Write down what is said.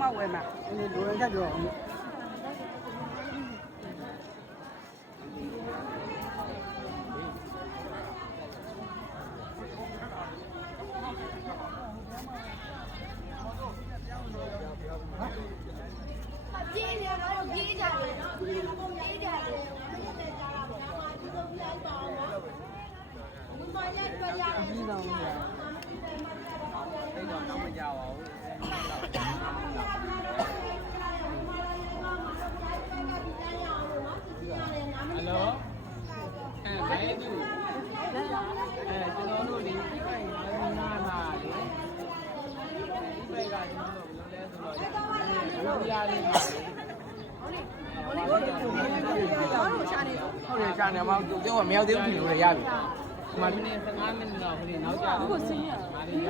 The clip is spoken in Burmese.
မဝယ်မှာဒီလိုရချက်ပြောပြေးနေတော့ပြေးကြတယ်နော်ပြေးကြတယ်မနေ့ကကြားတာပေါ့ဒါမှသူတို့ပြလိုက်ပါအောင်နော်ဘုမလည်းတွေ့ရတယ်ပြီးတော့အဲ့တော့တော့မကြောက်ပါဘူးဟယ်လိုဘယ်သူကျွန်တော်တို့ဒီပြိုင်နာမှာလေပြိုင်ကကျွန်တော်တို့လဲဆိုတော့ဘုရားလေးပါဟုတ်တယ်ရှာနေမှာကျောင်းကမရောက်သေးဘူးလို့ရပြီဒီမှာဒီနေ့15မိနစ်တော့ခလေးနောက်ကျတော့ကိုစင်းရပါလေရ